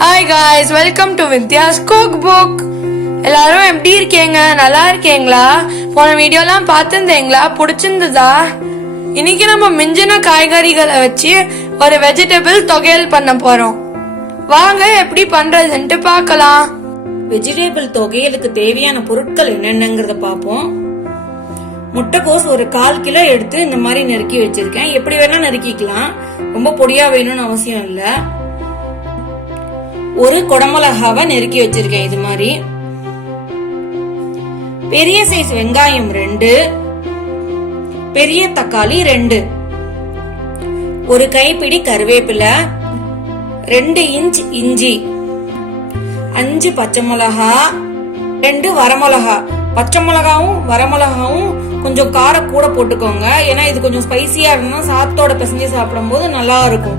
Hi guys, welcome to Vidya's Cookbook. எல்லாரும் எப்படி இருக்கீங்க? நல்லா இருக்கீங்களா? போன வீடியோலாம் பார்த்துருந்தீங்களா? பிடிச்சிருந்ததா? இன்னைக்கு நம்ம மிஞ்சின காய்கறிகளை வச்சு ஒரு வெஜிடபிள் தொகையல் பண்ண போறோம். வாங்க எப்படி பண்றதுன்ட்டு பார்க்கலாம். வெஜிடபிள் தொகையலுக்கு தேவையான பொருட்கள் என்னென்னங்கிறத பார்ப்போம். முட்டைக்கோஸ் ஒரு 1/4 கிலோ எடுத்து இந்த மாதிரி நறுக்கி வச்சிருக்கேன். எப்படி வேணா நறுக்கிக்கலாம், ரொம்ப பொடியா வேணும்னு அவசியம் இல்ல. ஒரு குடமிளகாவை நறுக்கி வச்சிருக்கேன் இது மாதிரி. பெரிய சைஸ் வெங்காயம் 2, பெரிய தக்காளி 2, ஒரு கைப்பிடி கருவேப்பிலை, 2 இன்ச் இஞ்சி, 5 பச்சை மிளகா, 2 வரமிளகா. பச்சை மிளகாவும் வரமிளகாவும் கொஞ்சம் காரம் கூட போட்டுக்கோங்க, ஏன்னா இது கொஞ்சம் ஸ்பைசியா இருந்தா சாத்தோட பிசைஞ்சு சாப்பிடும் போது நல்லா இருக்கும்.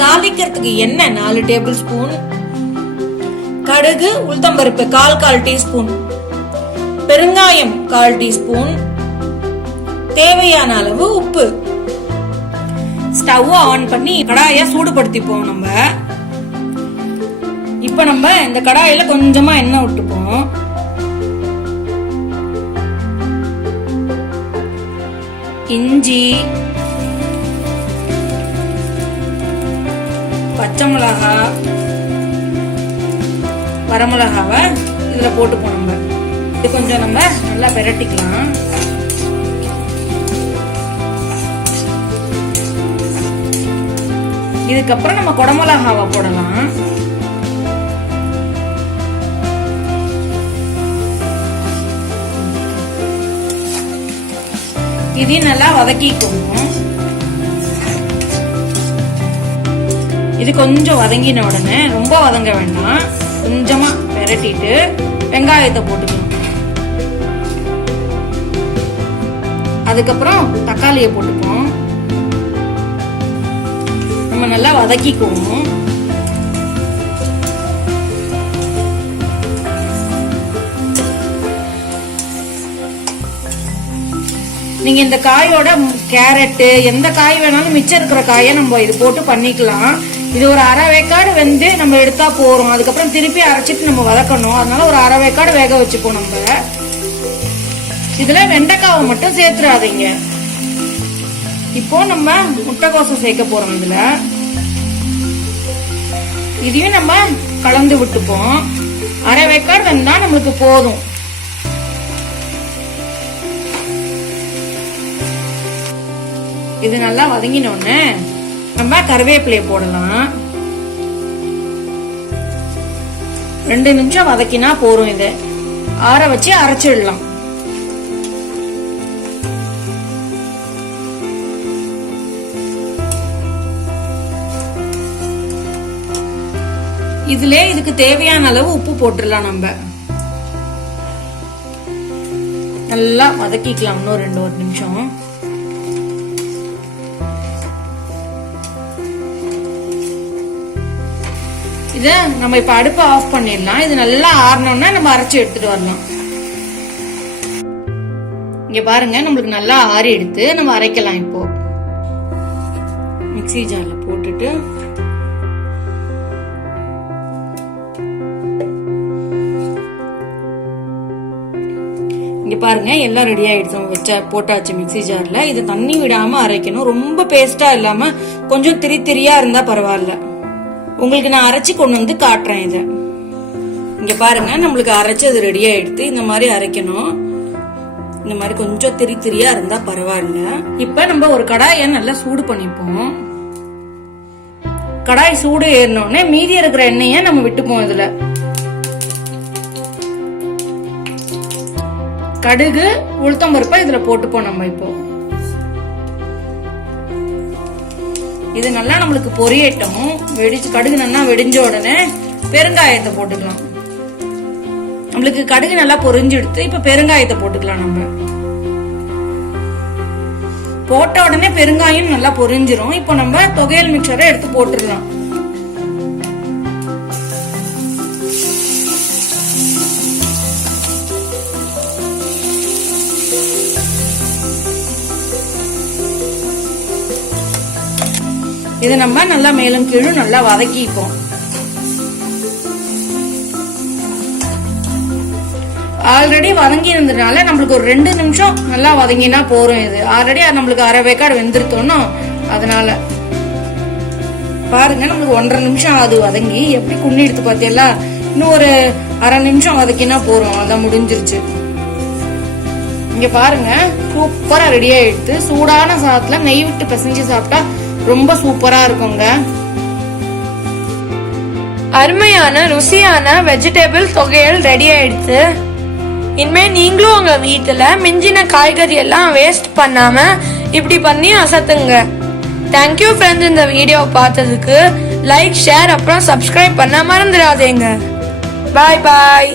தாளிக்கிறதுக்கு எண்ணெய் 4 டேபிள் ஸ்பூன், கடுகு உளுத்தம்பருப்பு 1/4 டீஸ்பூன், பெருங்காயம் 1/4 டீஸ்பூன், தேவையான அளவு உப்பு. ஸ்டவ் ஆன் பண்ணி கடாயை சூடுபடுத்திப்போம். இப்ப நம்ம இந்த கடாயில கொஞ்சமா எண்ணெய் விட்டுப்போம். இஞ்சி, பச்சை மிளகா, வரமிளகாவை இதுல போட்டுப்போம். இது கொஞ்சம் நம்ம நல்லா பிரட்டிக்கலாம். இதுக்கப்புறம் நம்ம குடமிளகாவை போடலாம். இதையும் நல்லா வதக்கிக்கணும். இது கொஞ்சம் வதங்கின உடனே ரொம்ப வதங்க வேண்டாம், கொஞ்சமா பெரட்டிட்டு வெங்காயத்தை போட்டுக்கணும். அதுக்கப்புறம் தக்காளியை போட்டுப்போம். நம்ம நல்லா வதக்கிக்குவோம். நீங்க இந்த காயோட கேரட் எந்த காய் வேணாலும் மிச்சம் இருக்கிற காயை நம்ம இது போட்டு பண்ணிக்கலாம். இது ஒரு 1/2 வேக்காடு வெந்து நம்ம எடுத்தா போறோம். அதுக்கப்புறம் திருப்பி அரைச்சிட்டு நம்ம வதக்கணும். அதனால ஒரு 1/2 வேக்காடு வேக வச்சுப்போம். நம்ம இதுல வெண்டைக்காவை மட்டும் சேர்த்துடாதீங்க. இப்போ நம்ம முட்டைக்கோசை சேர்க்க போறோம். இதுல இதையும் நம்ம கலந்து விட்டுப்போம். 1/2 வேக்காடு வெந்தா நம்மளுக்கு போதும். இது நல்லா வதங்கினோடனே நம்ம கருவேப்பிலையை போடலாம். 2 நிமிஷம் வதக்கினா போறோம். இதை ஆற வச்சு அரைச்சிடலாம். இதுக்கு தேவையான அளவு உப்பு போட்டுடலாம். நம்ம நல்லா வதக்கிக்கலாம். இன்னும் 1 நிமிஷம். இத நம்ம இப்ப அடுப்பை ஆஃப் பண்ணிடலாம். இது நல்லா ஆறணும்னா நம்ம அரைச்சு எடுத்துட்டு வரலாம். இங்க பாருங்க, நம்மளுக்கு நல்லா ஆறி எடுத்து நம்ம அரைக்கலாம். இப்போ மிக்ஸி ஜார்ல போட்டுட்டு இங்க பாருங்க, எல்லாம் ரெடி ஆயிடுச்சு. போட்டாச்சு மிக்ஸி ஜார்ல. இது தண்ணி விடாம அரைக்கணும். ரொம்ப பேஸ்டா இல்லாம கொஞ்சம் திரியா இருந்தா பரவாயில்ல. உங்களுக்கு நான் அரைச்சி கொண்டு வந்து காட்டுறேன். இத இங்க பாருங்க, நம்மளுக்கு அரைச்சு அது ரெடி ஆயிடுத்து. இந்த மாதிரி அரைக்கணும். இந்த மாதிரி கொஞ்சம் திரியா இருந்தா பரவாயில்ல. இப்ப நம்ம ஒரு கடாயை நல்லா சூடு பண்ணிப்போம். கடாய் சூடு ஏறினோடனே மீதி இருக்கிற எண்ணெய நம்ம விட்டுப்போம். இதுல கடுகு உளுத்தம்பருப்பை இதுல போட்டுப்போம். நம்ம இப்போ இது நல்லா நம்மளுக்கு பொரியட்டும். கடுகு நல்லா வெடிஞ்ச உடனே பெருங்காயத்தை போட்டுக்கலாம். நம்மளுக்கு கடுகு நல்லா பொரிஞ்சு எடுத்து இப்ப பெருங்காயத்தை போட்டுக்கலாம். நம்ம போட்ட உடனே பெருங்காயம் நல்லா பொரிஞ்சிரும். இப்போ நம்ம தொகையல் மிக்சரை எடுத்து போட்டுடலாம். இதை நம்ம நல்லா மேலும் கீழும் நல்லா வதக்கிப்போம். ஆல்ரெடி வதங்கி இருந்ததுனால நம்மளுக்கு ஒரு 2 நிமிஷம் நல்லா வதங்கினா போறோம். இது ஆல்ரெடி நம்மளுக்கு அரை வேக்காடு வெந்திருத்தோம்னா அதனால பாருங்க நம்மளுக்கு 1.5 நிமிஷம் ஆகுது வதங்கி. எப்படி குண்ணி எடுத்து பார்த்தீங்களா? இன்னும் ஒரு அரை நிமிஷம் வதக்கினா போறோம். அதான் முடிஞ்சிருச்சு. இங்க பாருங்க சூப்பரா ரெடி ஆயிடுத்து. சூடான சாதத்துல நெய் விட்டு பிசைஞ்சு சாப்பிட்டா ரொம்ப சூப்பரா இருக்குங்க. அருமையான ருசியான வெஜிடபிள் தொகையல் ரெடி ஆயிடுச்சு. இனிமே நீங்களும் உங்க வீட்டுல மிஞ்சின காய்கறி எல்லாம் வேஸ்ட் பண்ணாம இப்படி பண்ணி அசத்துங்க. தேங்க்யூ ஃப்ரெண்ட்ஸ், இந்த வீடியோ பார்த்ததுக்கு லைக், ஷேர் அப்புறம் சப்ஸ்கிரைப் பண்ண மறந்துடாதீங்க. பாய் பாய்.